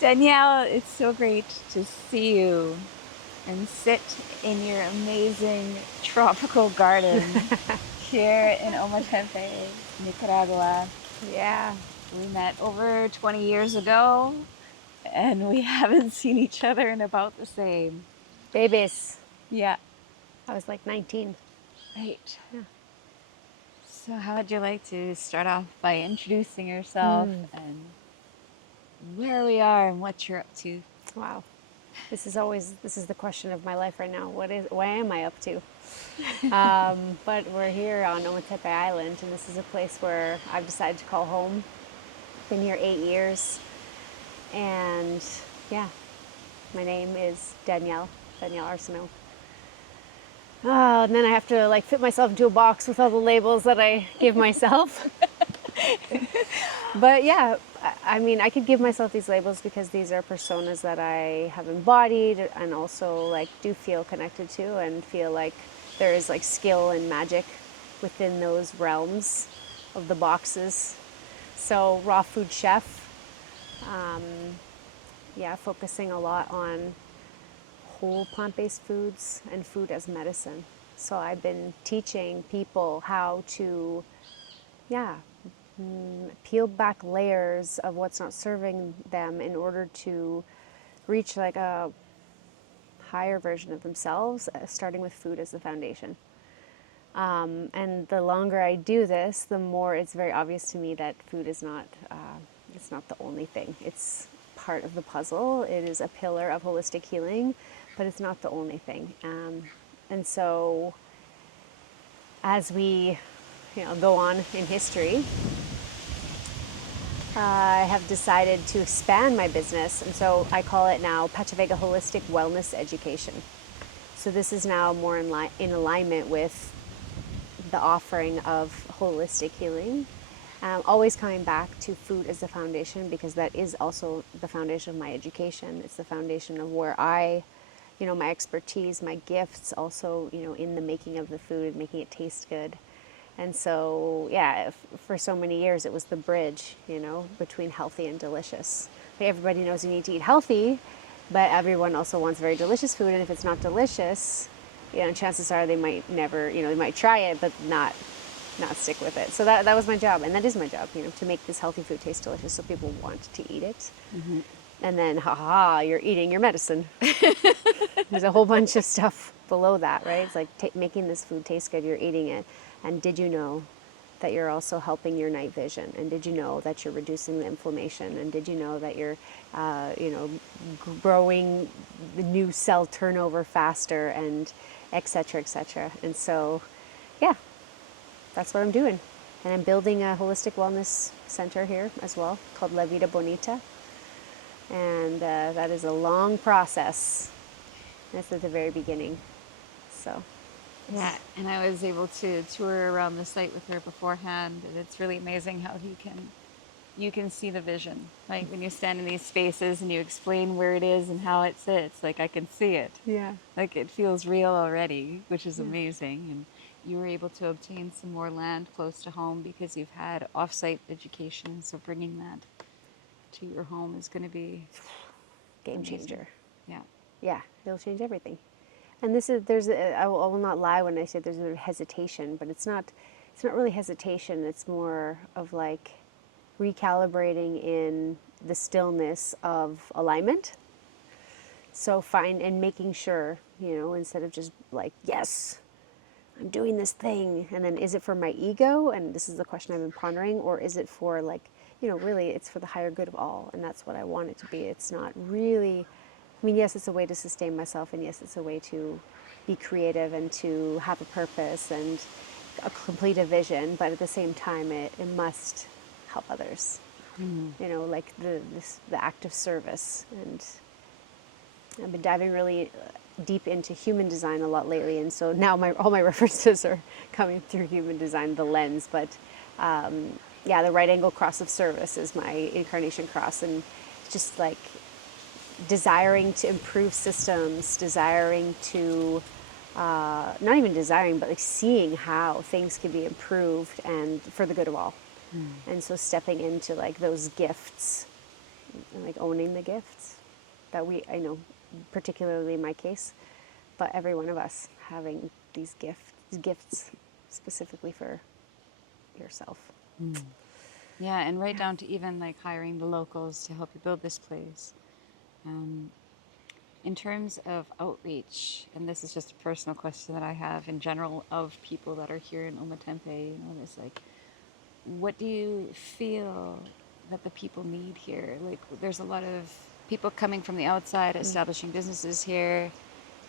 Danielle, it's so great to see you and sit in your amazing tropical garden here in Ometepe, Nicaragua. Yeah, We met over 20 years ago and we haven't seen each other in about the same. babies. Yeah, I was like 19. right. Yeah. So, how would you like to start off by introducing yourself and where we are and what you're up to? Wow. This is the question of my life right now. What am I up to? But we're here on Ometepe Island, and this is a place where I've decided to call home. Been here 8 years, and yeah, my name is Danielle Arsenault. And then I have to like fit myself into a box with all the labels that I give myself. But yeah, I mean, I could give myself these labels because these are personas that I have embodied and also like do feel connected to and feel like there is like skill and magic within those realms of the boxes. So raw food chef, yeah, focusing a lot on whole plant-based foods and food as medicine. So I've been teaching people how to, yeah, peel back layers of what's not serving them in order to reach like a higher version of themselves, starting with food as the foundation. And the longer I do this, the more it's very obvious to me that food is not, it's not the only thing. It's part of the puzzle. It is a pillar of holistic healing, but it's not the only thing. And so, as we, go on in history, I have decided to expand my business, and so I call it now Pachavega Holistic Wellness Education. So this is now more in alignment with the offering of holistic healing. Always coming back to food as the foundation because that is also the foundation of my education. It's the foundation of where my expertise, my gifts also, in the making of the food, making it taste good. And so, yeah, for so many years it was the bridge, between healthy and delicious. Everybody knows you need to eat healthy, but everyone also wants very delicious food. And if it's not delicious, chances are they might never, they might try it, but not stick with it. So that was my job, and that is my job, to make this healthy food taste delicious so people want to eat it. Mm-hmm. And then, you're eating your medicine. There's a whole bunch of stuff below that, right? It's like making this food taste good, you're eating it. And did you know that you're also helping your night vision? And did you know that you're reducing the inflammation? And did you know that you're, growing the new cell turnover faster, and et cetera, et cetera. And so, yeah, that's what I'm doing. And I'm building a holistic wellness center here as well called La Vida Bonita. And that is a long process. That's at the very beginning. So. Yeah, and I was able to tour around the site with her beforehand, and it's really amazing how you can see the vision. Like when you stand in these spaces and you explain where it is and how it sits, like I can see it. Yeah. Like it feels real already, which is amazing. And you were able to obtain some more land close to home because you've had off-site education, so bringing that to your home is going to be Game amazing. changer. Yeah. Yeah, it'll change everything. And I will not lie when I say there's a hesitation, but it's not really hesitation. It's more of like recalibrating in the stillness of alignment. So making sure, instead of just like, yes, I'm doing this thing. And then is it for my ego? And this is the question I've been pondering. Or is it for like, really it's for the higher good of all. And that's what I want it to be. It's not really, yes, it's a way to sustain myself. And yes, it's a way to be creative and to have a purpose and complete a vision. But at the same time, it must help others. Mm-hmm. Like the act of service. And I've been diving really deep into human design a lot lately, and so now all my references are coming through human design, the lens. But the right angle cross of service is my incarnation cross, and just like desiring to improve systems, desiring to not even desiring, but like seeing how things can be improved and for the good of all. And so stepping into like those gifts, and like owning the gifts that I know, particularly in my case, but every one of us having these gifts specifically for yourself. Yeah, and right down to even like hiring the locals to help you build this place. Um, in terms of outreach, and this is just a personal question that I have in general of people that are here in Ometepe, you know, there's like, what do you feel that the people need here? Like, there's a lot of people coming from the outside, establishing businesses here,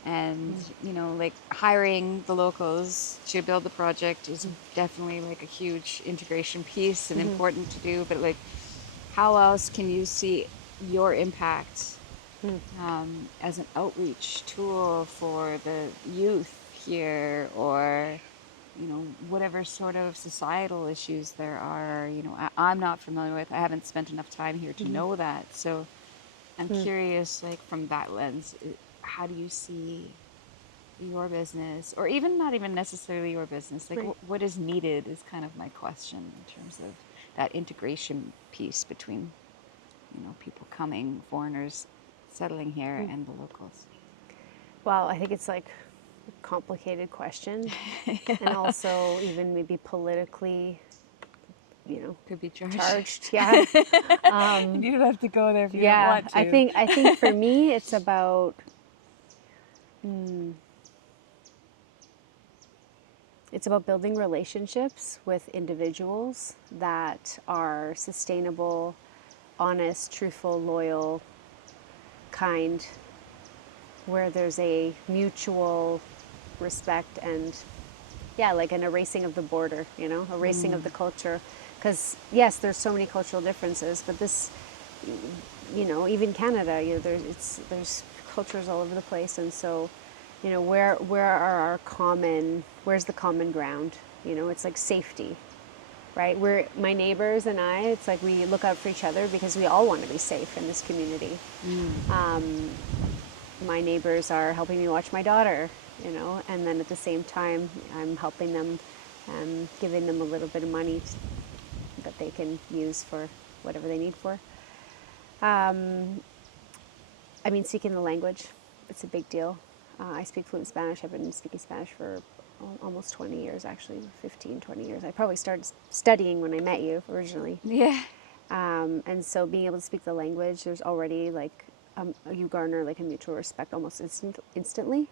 and you know, like hiring the locals to build the project is definitely like a huge integration piece and important to do. But like, how else can you see your impact as an outreach tool for the youth here, or you know, whatever sort of societal issues there are, you know, I'm not familiar with. I haven't spent enough time here to know that. So I'm curious, like from that lens, how do you see your business, or even not even necessarily your business? Like, Right. what is needed is kind of my question in terms of that integration piece between, you know, people coming, foreigners settling here, and the locals. Well, I think it's like a complicated question, and also even maybe politically, you know, Could be charged. charged. Yeah. You don't have to go there if you don't Yeah. want I to. think I think for me it's about building relationships with individuals that are sustainable, honest, truthful, loyal, kind, where there's a mutual respect and, yeah, like an erasing of the border, you know, erasing of the culture. Because, yes, there's so many cultural differences, but this, you know, even Canada, you know, there's cultures all over the place. And so, you know, where's the common ground? You know, it's like safety, right? We're my neighbors and I. It's like we look out for each other because we all want to be safe in this community. My neighbors are helping me watch my daughter, you know, and then at the same time, I'm helping them, giving them a little bit of money that they can use for whatever they need for. I mean, speaking the language, it's a big deal. I speak fluent Spanish. I've been speaking Spanish for almost 20 years, actually, 15, 20 years. I probably started studying when I met you originally. Yeah. And so being able to speak the language, there's already like, you garner like a mutual respect almost instantly.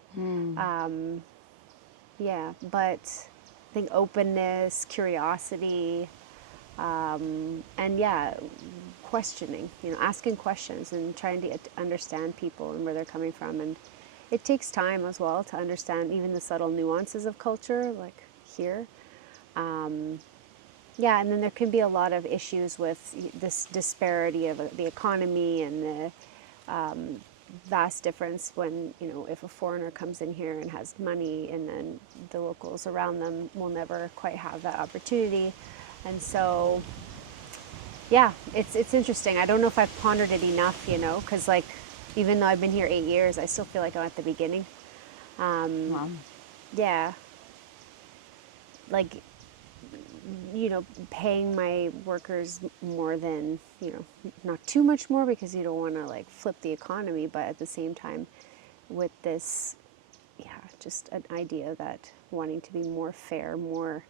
Yeah, but I think openness, curiosity, and yeah, questioning, you know, asking questions and trying to understand people and where they're coming from. And it takes time as well to understand even the subtle nuances of culture, like here. Yeah, and then there can be a lot of issues with this disparity of the economy and the vast difference when, you know, if a foreigner comes in here and has money and then the locals around them will never quite have that opportunity. And so, yeah, it's interesting. I don't know if I've pondered it enough, you know, because like even though I've been here 8 years, I still feel like I'm at the beginning. Wow. Yeah, like, you know, paying my workers more than, you know, not too much more because you don't want to like flip the economy, but at the same time, with this, yeah, just an idea that wanting to be more fair, more,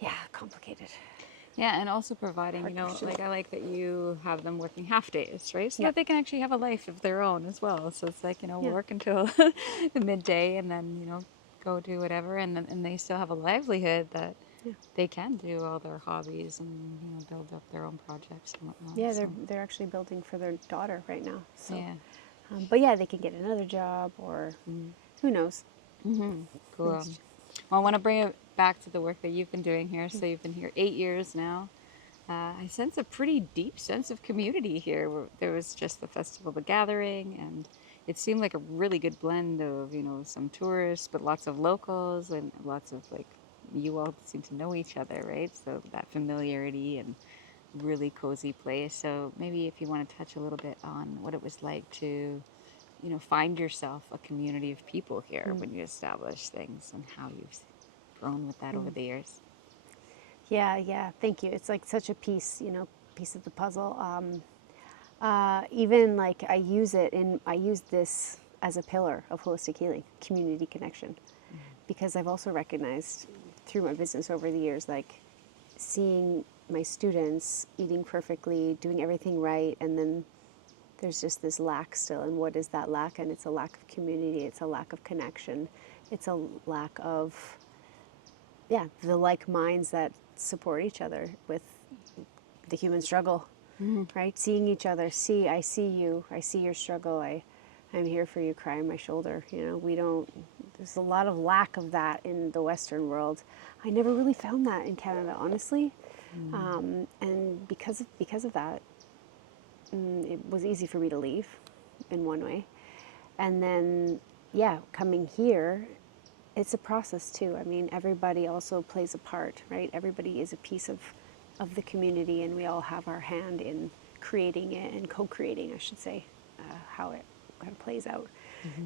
yeah, complicated. Yeah, and also providing, you Hard know, question. like I like that you have them working half days, right? So Yeah, that they can actually have a life of their own as well. So it's like, you know, yeah, work until the midday and then, you know, go do whatever, and they still have a livelihood that yeah. they can do all their hobbies and, you know, build up their own projects and whatnot. Yeah, So they're actually building for their daughter right now. So, yeah. but yeah, they can get another job or who knows. Cool. Well, I want to bring it back to the work that you've been doing here. So you've been here 8 years now. I sense a pretty deep sense of community here. There was just the festival, the gathering, and it seemed like a really good blend of, you know, some tourists, but lots of locals and lots of like, you all seem to know each other, right? So that familiarity and really cozy place. So maybe if you want to touch a little bit on what it was like to, you know, find yourself a community of people here when you establish things and how you've grown with that over the years. Yeah. Thank you. It's like such a piece, piece of the puzzle. Even like I use this as a pillar of holistic healing, community connection, because I've also recognized through my business over the years, like seeing my students eating perfectly, doing everything right, and then there's just this lack still. And what is that lack? And it's a lack of community. It's a lack of connection. It's a lack of, yeah, the like minds that support each other with the human struggle, right? Seeing each other. I see you. I see your struggle. I'm here for you. Cry on my shoulder. We don't. There's a lot of lack of that in the Western world. I never really found that in Canada, honestly, and because of that, it was easy for me to leave, in one way, and then yeah, coming here. It's a process too. I mean, everybody also plays a part, right? Everybody is a piece of the community, and we all have our hand in creating it and co-creating, I should say, how it kind of plays out.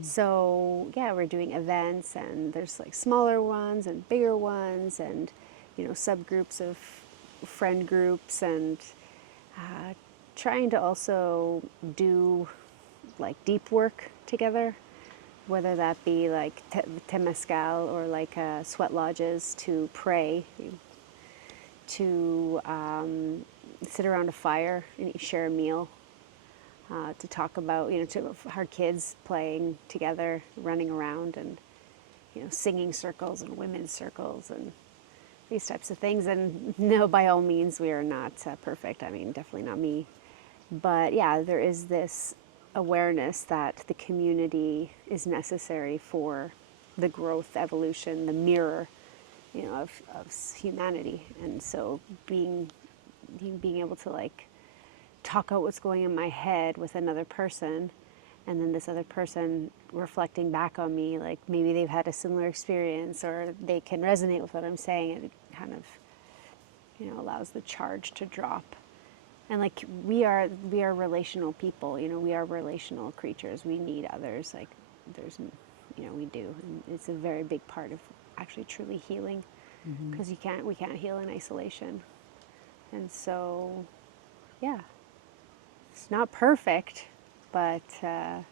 So yeah, we're doing events, and there's like smaller ones and bigger ones, and subgroups of friend groups, and trying to also do like deep work together, whether that be like temescal or like sweat lodges to pray, to sit around a fire and share a meal, to talk about, to our kids playing together, running around, and singing circles and women's circles and these types of things. And no, by all means, we are not perfect. I mean, definitely not me. But yeah, there is this awareness that the community is necessary for the growth, evolution, the mirror, of humanity. And so being able to like talk out what's going in my head with another person, and then this other person reflecting back on me, like maybe they've had a similar experience or they can resonate with what I'm saying, it kind of allows the charge to drop. And like we are relational people, we are relational creatures. We need others. Like there's, we do. And it's a very big part of actually truly healing, because we can't heal in isolation. And so, yeah, it's not perfect, but I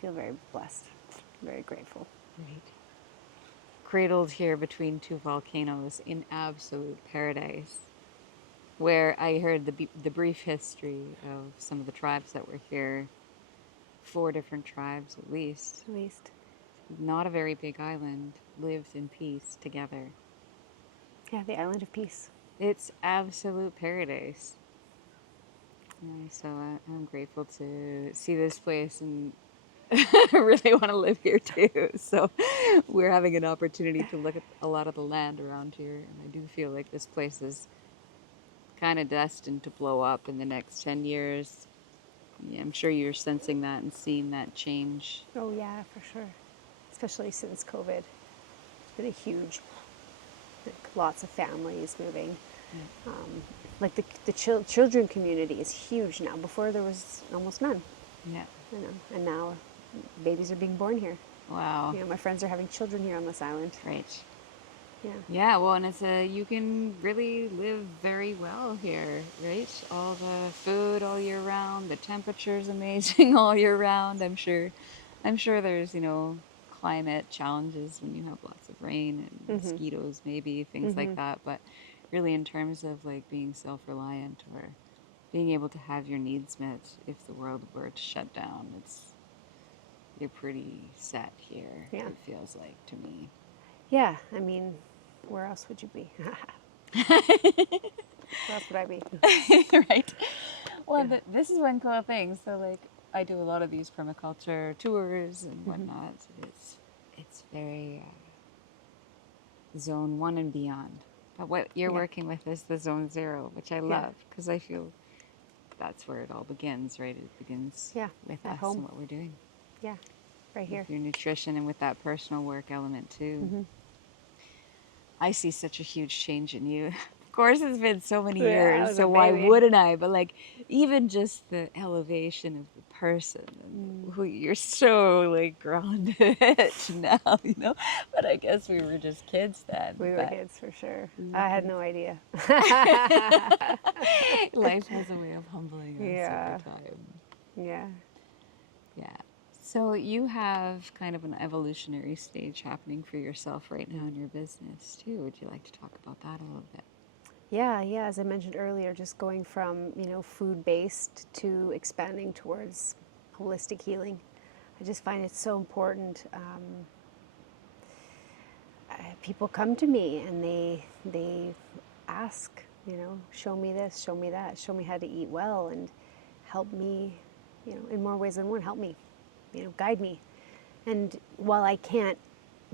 feel very blessed, very grateful. Right. Cradled here between two volcanoes in absolute paradise, where I heard the brief history of some of the tribes that were here. 4 different tribes at least. At least. Not a very big island, lived in peace together. Yeah, the island of peace. It's absolute paradise. So I'm grateful to see this place, and I really want to live here too. So we're having an opportunity to look at a lot of the land around here, and I do feel like this place is kind of destined to blow up in the next 10 years. Yeah, I'm sure you're sensing that and seeing that change. Oh yeah, for sure. Especially since COVID, it's been a huge, like, lots of families moving. Like the children community is huge now. Before there was almost none. Yeah. And now babies are being born here. Wow. My friends are having children here on this island. Right. Yeah. Yeah, well, and you can really live very well here, right? All the food all year round, the temperature's amazing all year round. I'm sure there's, climate challenges when you have lots of rain and mosquitoes, maybe, things like that. But really in terms of like being self-reliant or being able to have your needs met if the world were to shut down, you're pretty set here, Yeah. it feels like to me. Yeah, I mean, where else would you be? Where else would I be? Right. Well, this is one cool thing. So, like, I do a lot of these permaculture tours and whatnot. It's very zone 1 and beyond. But what you're working with is the zone 0, which I love, because I feel that's where it all begins, right? It begins with at us home. and what we're doing. Yeah, right here. With your nutrition and with that personal work element too. I see such a huge change in you. Of course, it's been so many Yeah, I years, was so a why baby. wouldn't I? But like, even just the elevation of the person and Mm. who you're so like grounded now, you know. But I guess we were just kids then. We were But kids for sure. I had mhm. no idea. Life has a way of humbling us over Yeah, time. yeah. Yeah. So you have kind of an evolutionary stage happening for yourself right now in your business too. Would you like to talk about that a little bit? Yeah, yeah, as I mentioned earlier, just going from, food-based to expanding towards holistic healing. I just find it so important. People come to me and they ask, show me this, show me that, show me how to eat well, and help me, in more ways than one, help me, guide me. And while I can't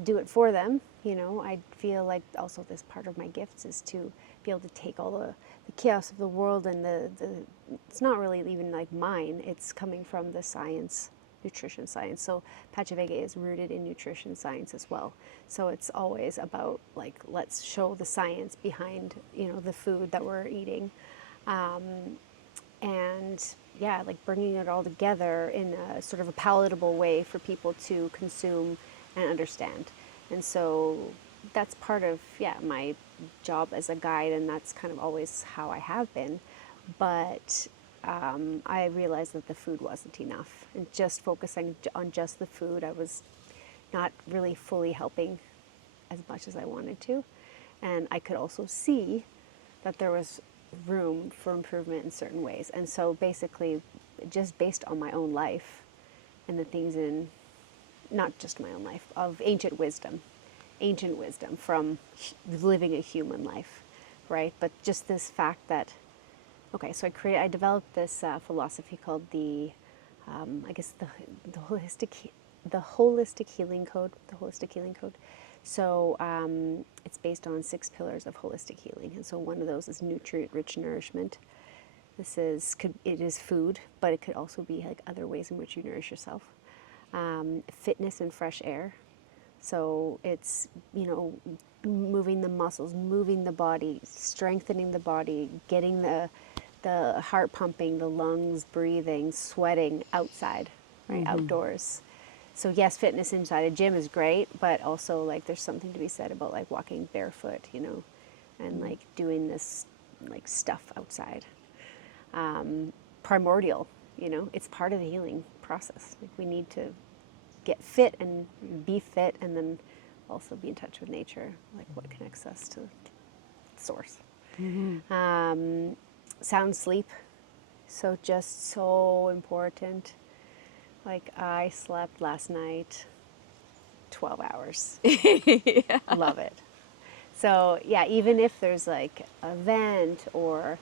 do it for them, I feel like also this part of my gifts is to be able to take all the chaos of the world and the it's not really even like mine, it's coming from the science, nutrition science. So Pachavega is rooted in nutrition science as well. So it's always about like, let's show the science behind, the food that we're eating. And yeah, like bringing it all together in a sort of a palatable way for people to consume and understand. And so that's part of, yeah, my job as a guide, and that's kind of always how I have been. But I realized that the food wasn't enough, and just focusing on just the food, I was not really fully helping as much as I wanted to. And I could also see that there was room for improvement in certain ways. And so basically, just based on my own life and the things in, not just my own life, of ancient wisdom from living a human life, right? But just this fact that, okay, so I developed this philosophy called I guess the holistic healing code, So it's based on 6 pillars of holistic healing, and so one of those is nutrient-rich nourishment. It is food, but it could also be like other ways in which you nourish yourself. Fitness and fresh air. So it's, moving the muscles, moving the body, strengthening the body, getting the heart pumping, the lungs breathing, sweating outside, right, outdoors. So yes, fitness inside a gym is great, but also like there's something to be said about like walking barefoot, and like doing this like stuff outside. Primordial, it's part of the healing process. Like we need to get fit and be fit, and then also be in touch with nature, like what connects us to source. Sound sleep, so just so important. Like I slept last night 12 hours. Yeah. Love it. So yeah, even if there's like an event or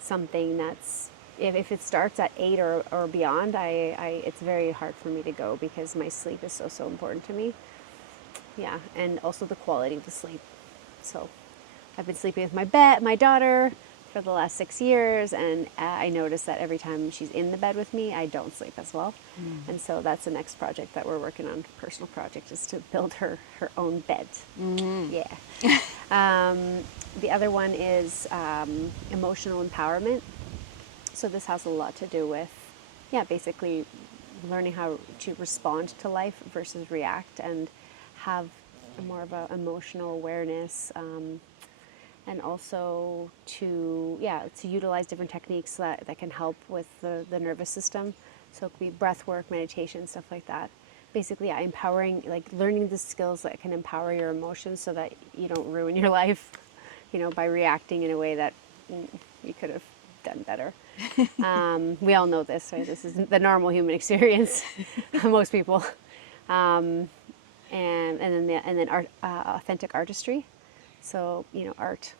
something that's, if it starts at 8 or beyond, it's very hard for me to go because my sleep is so important to me. Yeah, and also the quality of the sleep. So I've been sleeping with my daughter for the last 6 years, and I notice that every time she's in the bed with me, I don't sleep as well. And so that's the next project that we're working on, personal project, is to build her own bed. Yeah. The other one is emotional empowerment. So this has a lot to do with, yeah, basically learning how to respond to life versus react, and have more of an emotional awareness, and also to utilize different techniques that can help with the nervous system. So it could be breath work, meditation, stuff like that. Basically, yeah, empowering, like learning the skills that can empower your emotions so that you don't ruin your life, by reacting in a way that you could have done better. We all know this, right? This is the normal human experience, most people. And then art, authentic artistry. So art,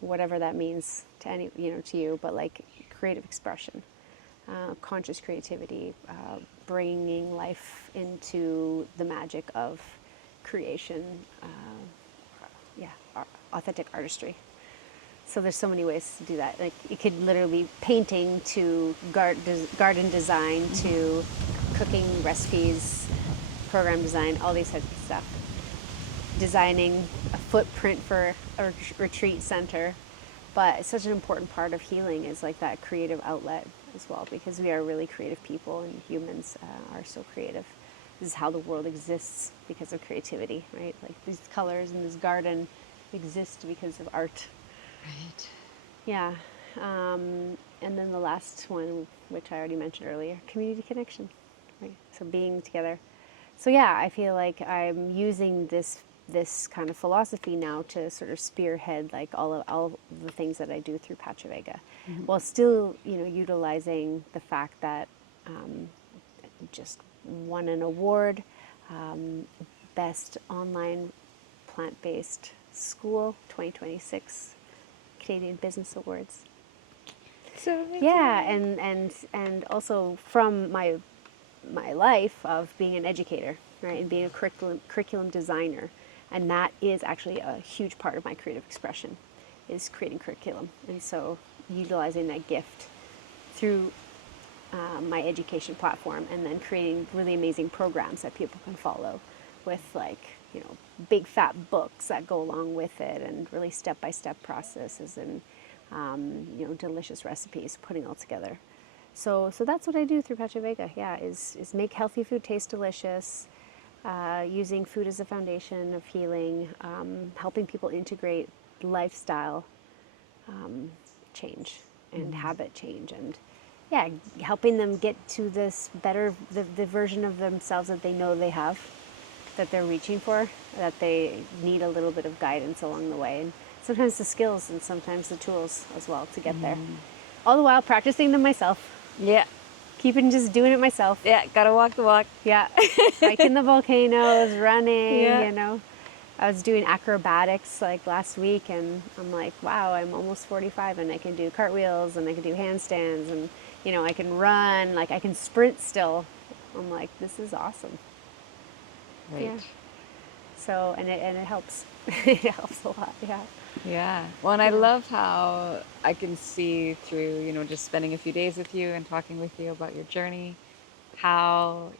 whatever that means to to you, but like creative expression, conscious creativity, bringing life into the magic of creation. Authentic artistry. So there's so many ways to do that. Like it could literally be painting to garden design to cooking recipes, program design, all these types of stuff. Designing a footprint for a retreat center, But it's such an important part of healing is like that creative outlet as well, because we are really creative people, and humans are so creative. This is how the world exists, because of creativity, right? Like these colors in this garden exist because of art. Right. Yeah. And then the last one, which I already mentioned earlier, community connection, right? So being together. So yeah, I feel like I'm using this kind of philosophy now to sort of spearhead like all of the things that I do through Pacha Vega, while still, you know, utilizing the fact that just won an award, best online plant-based school 2026 Canadian Business Awards. So amazing. Yeah, and also from my life of being an educator, right, and being a curriculum designer, and that is actually a huge part of my creative expression, is creating curriculum, and so utilizing that gift through my education platform, and then creating really amazing programs that people can follow with, like, you know, big fat books that go along with it, and really step-by-step processes, and you know, delicious recipes, putting all together. So that's what I do through Pacha Vega. Yeah, is make healthy food taste delicious, using food as a foundation of healing, helping people integrate lifestyle change and habit change, and yeah, helping them get to this better, the version of themselves that they know they have, that they're reaching for, that they need a little bit of guidance along the way, and sometimes the skills and sometimes the tools as well to get there. All the while practicing them myself, Yeah. keeping just doing it myself. Yeah. Gotta walk the walk. Yeah, hiking the volcanoes, running, Yeah. you know. I was doing acrobatics like last week, and I'm like, wow, I'm almost 45 and I can do cartwheels and I can do handstands, and, you know, I can run, like I can sprint still. I'm like, this is awesome. Right. Yeah. So, and it helps. It helps a lot, yeah. Yeah. Well, and I love how I can see through, you know, just spending a few days with you and talking with you about your journey, how,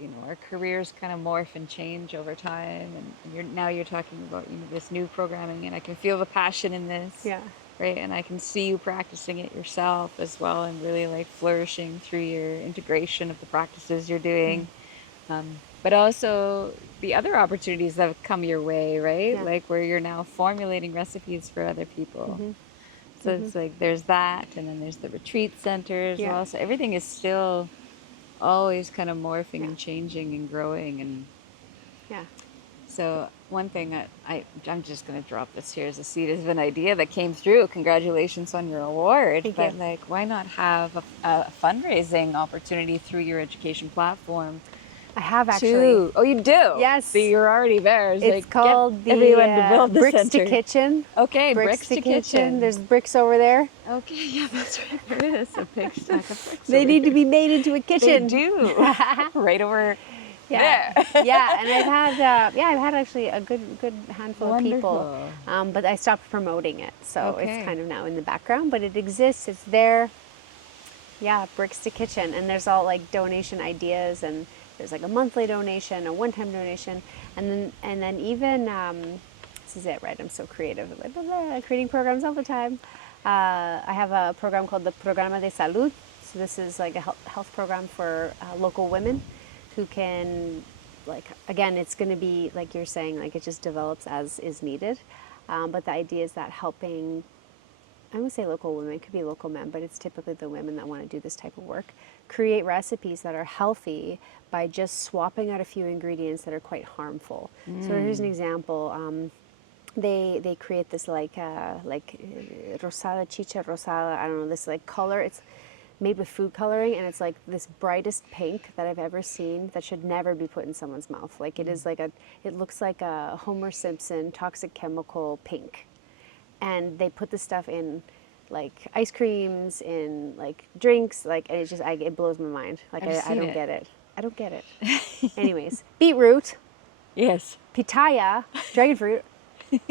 you know, our careers kind of morph and change over time. And you're talking about, you know, this new programming, and I can feel the passion in this. Yeah. Right. And I can see you practicing it yourself as well, and really like flourishing through your integration of the practices you're doing. But also the other opportunities that have come your way, right? Yeah. Like where you're now formulating recipes for other people. So it's like there's that, and then there's the retreat center as Yeah. well. So everything is still always kind of morphing Yeah. and changing and growing. And Yeah. so one thing that I'm just going to drop this here as a seed of an idea that came through. Congratulations on your award. Thank but you. like, why not have a fundraising opportunity through your education platform? I have actually. Oh, you do? Yes. See, you're already there. It's like, called get the everyone to build the Bricks center. to Kitchen. Okay, bricks to kitchen. There's bricks over there. Okay, yeah, that's right. There is a big stack of bricks. They over need to here. be made into a They kitchen. do. Right over Yeah, there. yeah, and I've had actually a good handful of people, Wonderful. but I stopped promoting it, so Okay. it's kind of now in the background, but it exists. It's there. Yeah, Bricks to Kitchen, and there's all like donation ideas, and there's like a monthly donation, a one-time donation, and then even this is it, right? I'm so creative, blah, blah, blah, creating programs all the time. I have a program called the Programa de Salud. So this is like a health program for local women who can, like, again, it's going to be like you're saying, like it just develops as is needed. But the idea is that helping, I would say local women, it could be local men, but it's typically the women that want to do this type of work, create recipes that are healthy by just swapping out a few ingredients that are quite harmful. So here's an example. They create this like rosada, chicha rosada, I don't know, this like color. It's made with food coloring, and it's like this brightest pink that I've ever seen that should never be put in someone's mouth. Like it is like it looks like a Homer Simpson toxic chemical pink. And they put this stuff in like ice creams, in like drinks, like, and it just, it blows my mind. Like I don't get it. I don't get it. Anyways, beetroot, Yes. pitaya, dragon fruit. You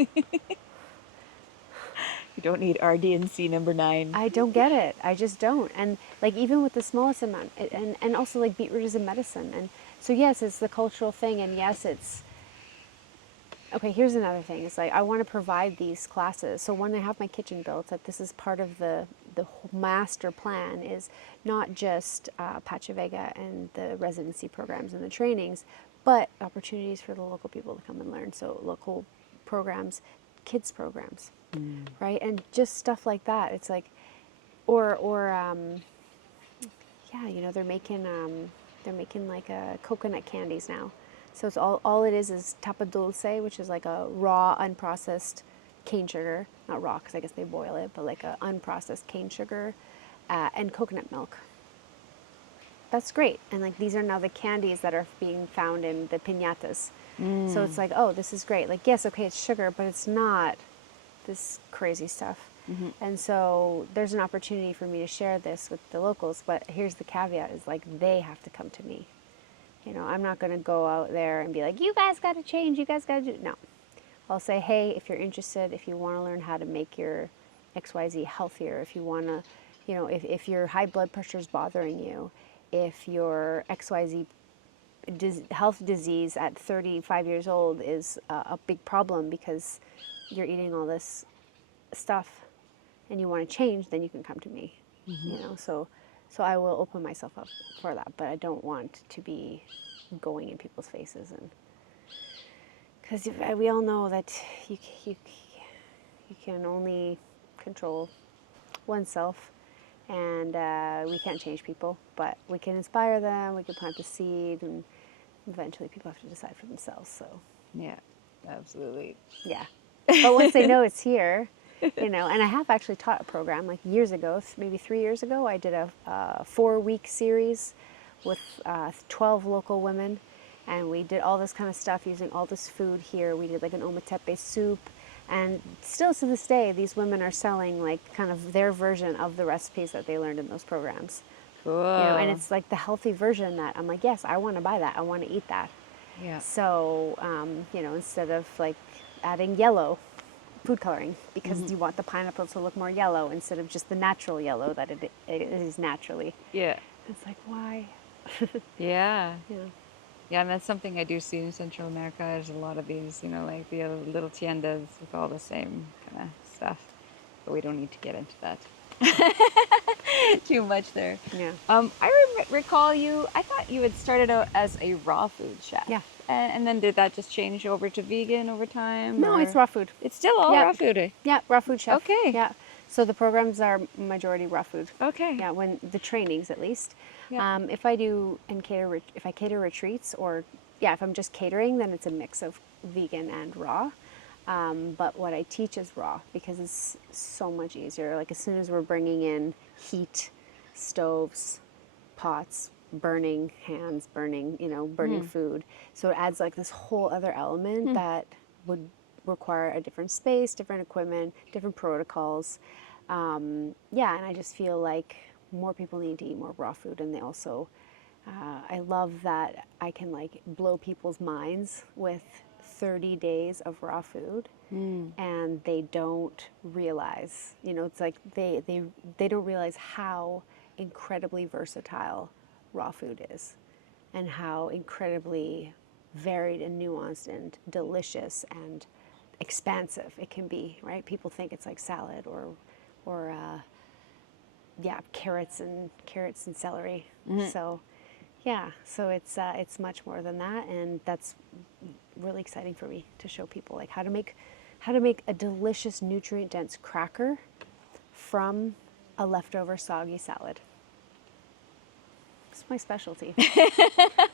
don't need RD&C number 9. I don't get it. I just don't. And like even with the smallest amount, and also like beetroot is a medicine. And so yes, it's the cultural thing, and yes, it's okay, here's another thing. It's like I want to provide these classes. So when I have my kitchen built, that this is part of the whole master plan is not just Pacha Vega and the residency programs and the trainings, but opportunities for the local people to come and learn. So local programs, kids programs, right? And just stuff like that. It's like, or yeah, you know, they're making like coconut candies now. So it's all it is tapa dulce, which is like a raw, unprocessed cane sugar. Not raw, because I guess they boil it, but like a unprocessed cane sugar and coconut milk. That's great. And like these are now the candies that are being found in the piñatas. So it's like, oh, this is great. Like, yes, okay, it's sugar, but it's not this crazy stuff. And so there's an opportunity for me to share this with the locals, but here's the caveat is like they have to come to me. You know, I'm not going to go out there and be like, you guys got to change, you guys got to do. No. I'll say, hey, if you're interested, if you want to learn how to make your XYZ healthier, if you want to, you know, if your high blood pressure is bothering you, if your XYZ health disease at 35 years old is a big problem because you're eating all this stuff and you want to change, then you can come to me. You know, so I will open myself up for that, but I don't want to be going in people's faces, and because we all know that you can only control oneself, and we can't change people, but we can inspire them, we can plant the seed, and eventually people have to decide for themselves. So Yeah, absolutely. yeah, but once they know it's here, you know, and I have actually taught a program like years ago, maybe 3 years ago. I did a 4-week series with 12 local women, and we did all this kind of stuff using all this food here. We did like an Ometepe soup, and still to this day, these women are selling like kind of their version of the recipes that they learned in those programs. Cool. You know, and it's like the healthy version that I'm like, yes, I want to buy that. I want to eat that. Yeah. So, you know, instead of like adding yellow food coloring because you want the pineapple to look more yellow instead of just the natural yellow that it is naturally. Yeah. It's like, why? Yeah. Yeah. Yeah, and that's something I do see in Central America. There's a lot of these, you know, like the other little tiendas with all the same kind of stuff. But we don't need to get into that too much there. Yeah. I recall I thought you had started out as a raw food chef. Yeah. And then did that just change over to vegan over time? No, or- it's raw food. It's still all Yeah. raw food. Eh? Yeah, raw food chef. Okay. Yeah. So the programs are majority raw food. Okay. Yeah, when the trainings at least. Yeah. If I do if I cater retreats, or if I'm just catering, then it's a mix of vegan and raw. But what I teach is raw because it's so much easier. Like as soon as we're bringing in heat, stoves, pots, burning hands, burning food. So it adds like this whole other element that would require a different space, different equipment, different protocols. And I just feel like more people need to eat more raw food, and they also, I love that I can like blow people's minds with 30 days of raw food, and they don't realize, it's like they don't realize how incredibly versatile raw food is, and how incredibly varied and nuanced and delicious and expansive it can be, right? People think it's like salad or carrots and celery. So it's much more than that, and that's really exciting for me to show people like how to make a delicious nutrient dense cracker from a leftover soggy salad. It's my specialty.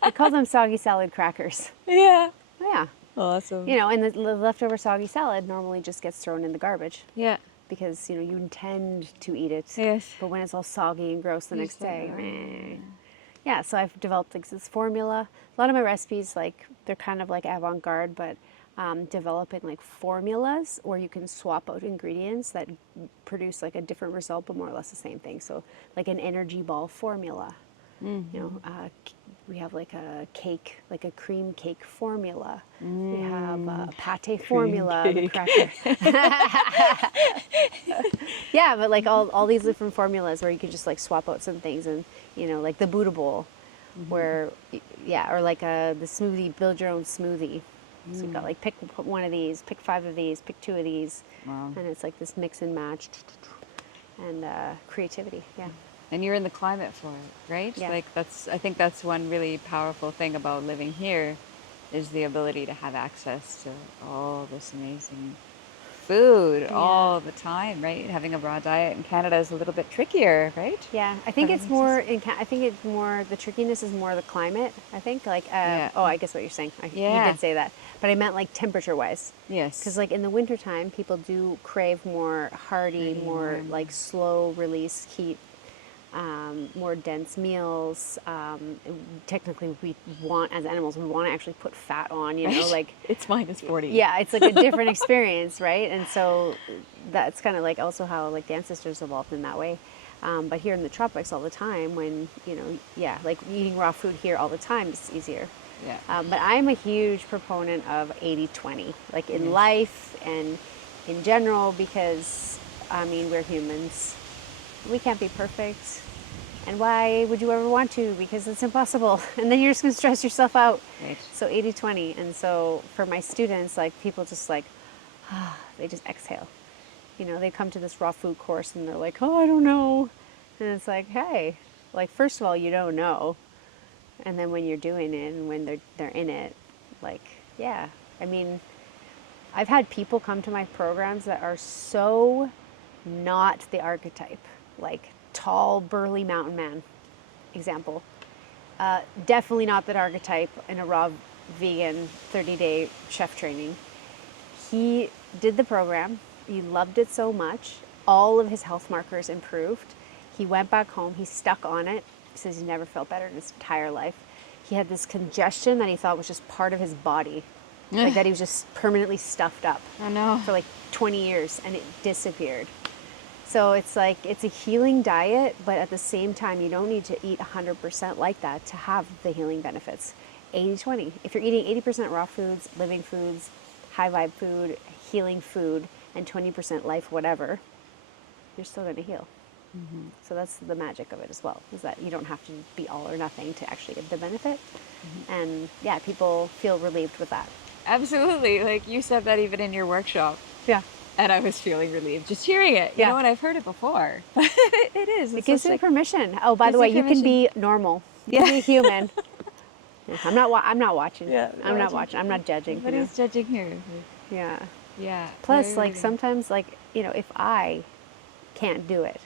I call them soggy salad crackers. Yeah. Yeah. Awesome. And the leftover soggy salad normally just gets thrown in the garbage. Yeah. Because, you intend to eat it. Yes. But when it's all soggy and gross the next day. Meh. Yeah, so I've developed like this formula. A lot of my recipes, like, they're kind of like avant-garde, but developing like formulas where you can swap out ingredients that produce like a different result, but more or less the same thing. So like an energy ball formula. We have like a cake, like a cream cake formula. We have a pate formula, the cracker. Yeah, but like all these different formulas where you can just like swap out some things, and like the Buddha bowl, where or like the smoothie, build your own smoothie. So you've got like pick one of these, pick 5 of these, pick 2 of these, Wow. and it's like this mix and match and creativity. Yeah. And you're in the climate for it, right? Yeah. Like I think that's one really powerful thing about living here is the ability to have access to all this amazing food Yeah. all the time, right? Having a raw diet in Canada is a little bit trickier, right? Yeah, I think That it's makes sense. more I think it's more the trickiness is more the climate. I think like Yeah. oh, I guess what you're saying. You Yeah. did say that, but I meant like temperature wise. Yes. Because like in the wintertime, people do crave more hardy, Pretty more warm. like slow release heat, more dense meals. Technically, we want as animals, we want to actually put fat on. You know, Right? like It's -40. yeah, it's like a different experience, right? And so that's kind of like also how like the ancestors evolved in that way. But here in the tropics all the time, when, you know, yeah, like eating raw food here all the time is easier. Yeah. But I'm a huge proponent of 80-20, like in Yes. life and in general, because I mean, we're humans. We can't be perfect. And why would you ever want to? Because it's impossible. And then you're just going to stress yourself out. Right. So 80-20. And so for my students, like people just like, they just exhale. You know, they come to this raw food course and they're like, oh, I don't know. And it's like, hey, like, first of all, you don't know. And then when you're doing it and when they're in it, like, yeah. I mean, I've had people come to my programs that are so not the archetype, like tall, burly mountain man, example. Definitely not that archetype in a raw vegan 30-day chef training. He did the program. He loved it so much. All of his health markers improved. He went back home. He stuck on it. He says he never felt better in his entire life. He had this congestion that he thought was just part of his body, like that he was just permanently stuffed up I know. for like 20 years, and it disappeared. So it's like, it's a healing diet, but at the same time, you don't need to eat 100% like that to have the healing benefits. 80-20. If you're eating 80% raw foods, living foods, high vibe food, healing food, and 20% life whatever, you're still going to heal. Mm-hmm. So that's the magic of it as well, is that you don't have to be all or nothing to actually get the benefit. Mm-hmm. And yeah, people feel relieved with that. Absolutely. Like you said that even in your workshop. Yeah. And I was feeling relieved just hearing it. You know, and I've heard it before. It is. It gives you permission. Oh, by the way, you can be normal. You can be human. Yeah, I'm not watching. Yeah, I'm not watching. I'm not judging. Nobody's judging here. Yeah. Yeah. Plus, like sometimes, like, you know, if I can't do it,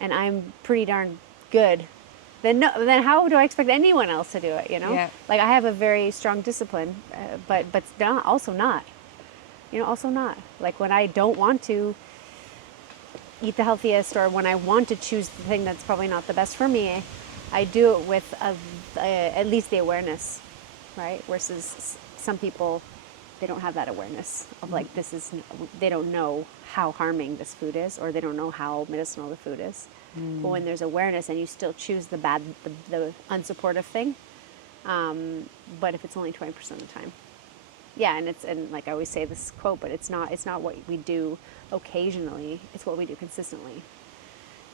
and I'm pretty darn good, then how do I expect anyone else to do it? You know, like I have a very strong discipline, but also not. You know, also not. Like when I don't want to eat the healthiest, or when I want to choose the thing that's probably not the best for me, I do it with at least the awareness, right? Versus some people, they don't have that awareness of like, they don't know how harming this food is, or they don't know how medicinal the food is. But when there's awareness and you still choose the unsupportive thing, but if it's only 20% of the time. Yeah, and like I always say this quote, but it's not what we do occasionally, it's what we do consistently.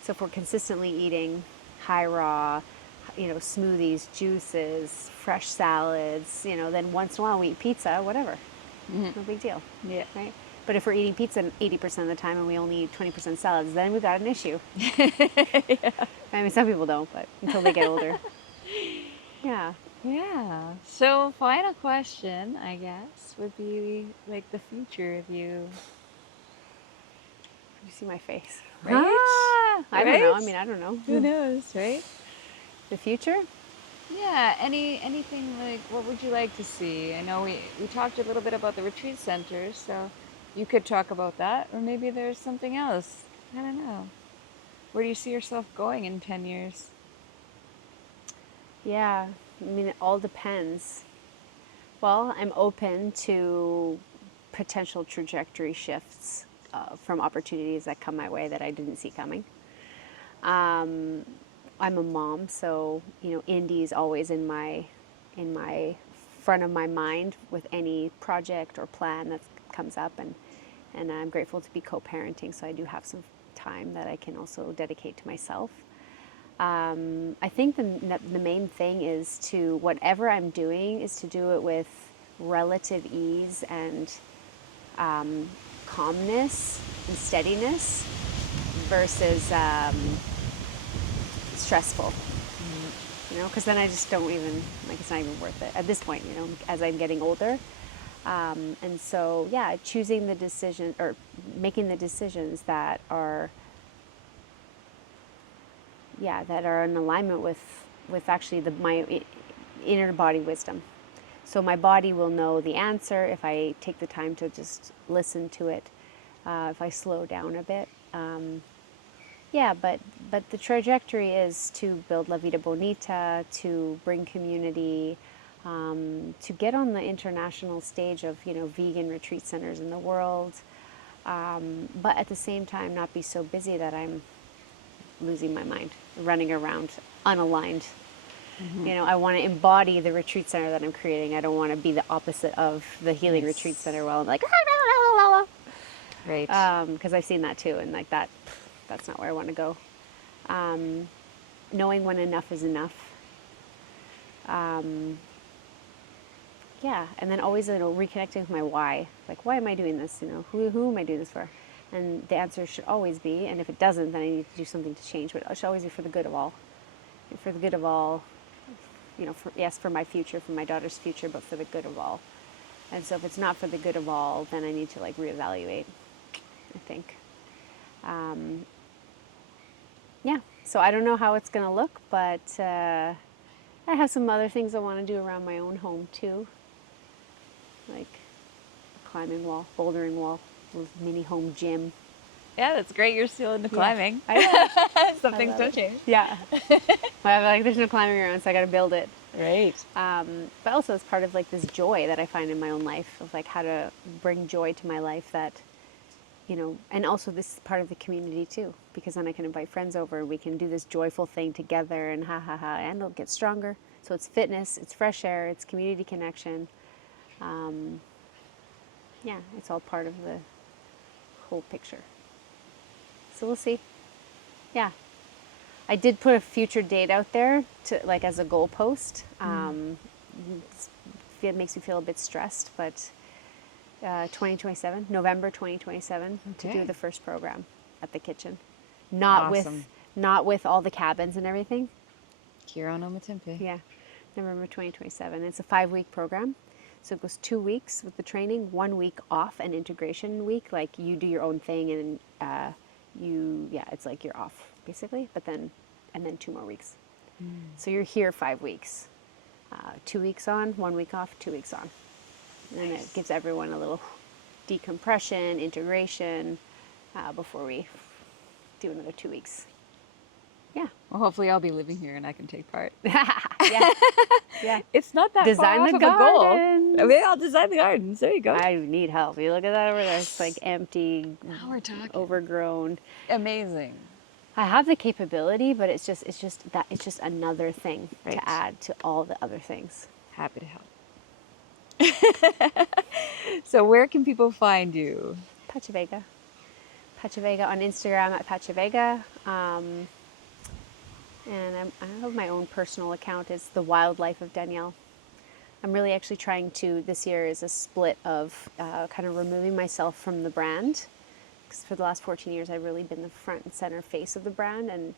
So if we're consistently eating high raw, you know, smoothies, juices, fresh salads, you know, then once in a while we eat pizza, whatever. No big deal. Yeah. Right? But if we're eating pizza 80% of the time and we only eat 20% salads, then we've got an issue. Yeah. I mean, some people don't, but until they get older. Yeah. Yeah. So final question, I guess, would be like the future of you. You see my face. Right? I don't know. I mean, I don't know. Who knows, right? The future? Yeah, anything like, what would you like to see? I know we talked a little bit about the retreat centers, so you could talk about that, or maybe there's something else. I don't know. Where do you see yourself going in 10 years? Yeah, I mean, it all depends. Well, I'm open to potential trajectory shifts from opportunities that come my way that I didn't see coming. I'm a mom, so you know, indie is always in my front of my mind with any project or plan that comes up, and I'm grateful to be co-parenting, so I do have some time that I can also dedicate to myself. I think the main thing is to, whatever I'm doing, is to do it with relative ease and calmness and steadiness versus stressful. You know, because then I just don't even, like, it's not even worth it at this point, you know, as I'm getting older. And so, yeah, choosing the decision or making the decisions that are, that are in alignment with actually my inner body wisdom. So my body will know the answer if I take the time to just listen to it, if I slow down a bit. But the trajectory is to build La Vida Bonita, to bring community, to get on the international stage of, you know, vegan retreat centers in the world, but at the same time not be so busy that I'm losing my mind, running around unaligned. You know, I want to embody the retreat center that I'm creating. I don't want to be the opposite of the healing retreat center while I'm like, Right. because I've seen that too, and like that's not where I want to go. Knowing when enough is enough. And then always, you know, reconnecting with my why. Like, why am I doing this? You know, who am I doing this for? And the answer should always be, and if it doesn't, then I need to do something to change. But it should always be for the good of all. And for the good of all, you know, for my future, for my daughter's future, but for the good of all. And so if it's not for the good of all, then I need to like reevaluate, I think. So I don't know how it's going to look, but I have some other things I want to do around my own home too. Like a climbing wall, bouldering wall, a little mini home gym. Yeah, that's great. You're still into climbing. I know. Some things don't change. Yeah. But I'm like, there's no climbing around, so I got to build it. Right. But also it's part of like this joy that I find in my own life of like how to bring joy to my life that, you know, and also this is part of the community too, because then I can invite friends over and we can do this joyful thing together and and it'll get stronger. So it's fitness, it's fresh air, it's community connection. It's all part of the whole picture. So we'll see. Yeah. I did put a future date out there to like as a goalpost. It makes me feel a bit stressed, but 2027, November 2027, to do the first program at the kitchen. Not with all the cabins and everything. Here on Ometepe. Yeah, November 2027. It's a 5-week program. So it goes 2 weeks with the training, 1 week off, an integration week. Like you do your own thing and it's like you're off basically, and then 2 more weeks. So you're here 5 weeks. 2 weeks on, 1 week off, 2 weeks on. And it gives everyone a little decompression, integration, before we do another 2 weeks. Yeah. Well, hopefully I'll be living here and I can take part. Yeah. It's not that Design far the off of a goal. gardens. I mean, I'll design the gardens. There you go. I need help. You look at that over there. It's like empty, Now we're talking. overgrown. Amazing. I have the capability, but it's just another thing Right. to add to all the other things. Happy to help. So where can people find you? Pachavega on Instagram at Pachavega. And I have my own personal account. It's The Wildlife of Danielle. I'm really actually trying to, this year is a split of kind of removing myself from the brand. Because for the last 14 years, I've really been the front and center face of the brand. And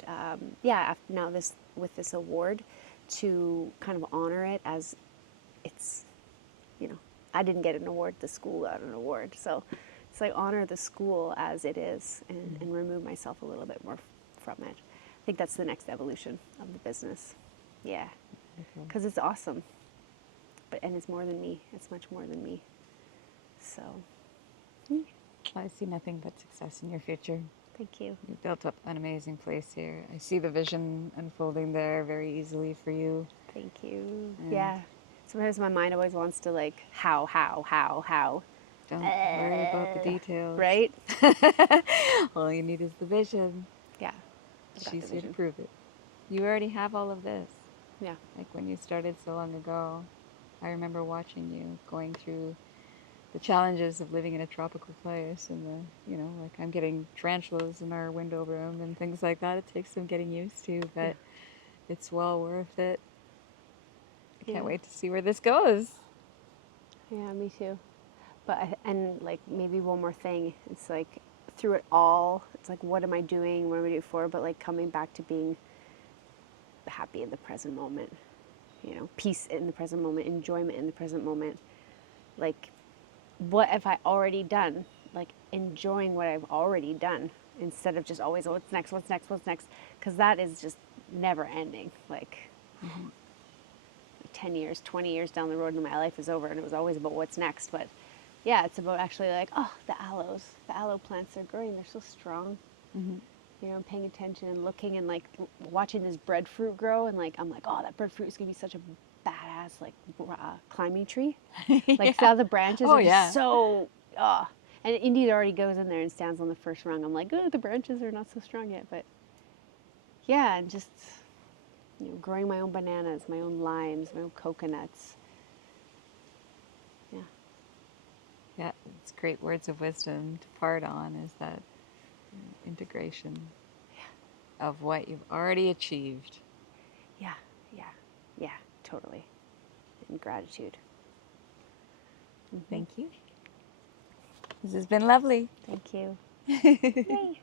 now with this award, to kind of honor it as it's, you know, I didn't get an award, the school got an award. So it's like honor the school as it is and remove myself a little bit more from it. I think that's the next evolution of the business. Yeah, because it's awesome. And it's more than me. It's much more than me. So. I see nothing but success in your future. Thank you. You built up an amazing place here. I see the vision unfolding there very easily for you. Thank you. Yeah. Sometimes my mind always wants to like, how? Don't worry about the details. Right? All you need is the vision. Yeah. She's here to prove it. You already have all of this. Yeah. Like when you started so long ago, I remember watching you going through the challenges of living in a tropical place and like I'm getting tarantulas in our window room and things like that. It takes some getting used to, but it's well worth it. I can't wait to see where this goes. Yeah, me too. But and like maybe one more thing, it's like through it all, it's like what am I doing? What am I doing for? But like coming back to being happy in the present moment, you know, peace in the present moment, enjoyment in the present moment. Like, what have I already done? Like enjoying what I've already done instead of just always, oh, what's next, what's next, what's next? Because that is just never ending. Like 10 years, 20 years down the road and my life is over and it was always about what's next. But yeah, it's about actually like, oh, the aloe plants are growing. They're so strong. You know, I'm paying attention and looking and like watching this breadfruit grow. And like, I'm like, oh, that breadfruit is going to be such a badass, like climbing tree. Like, Yeah. how the branches Oh are just yeah. so, and Indy already goes in there and stands on the first rung. I'm like, oh, the branches are not so strong yet. But yeah, and just, you know, growing my own bananas, my own limes, my own coconuts. Yeah. Yeah, it's great words of wisdom to part on is that integration of what you've already achieved. Yeah. Yeah. Yeah. Totally. And gratitude. Thank you. This has been lovely. Thank you. Yay.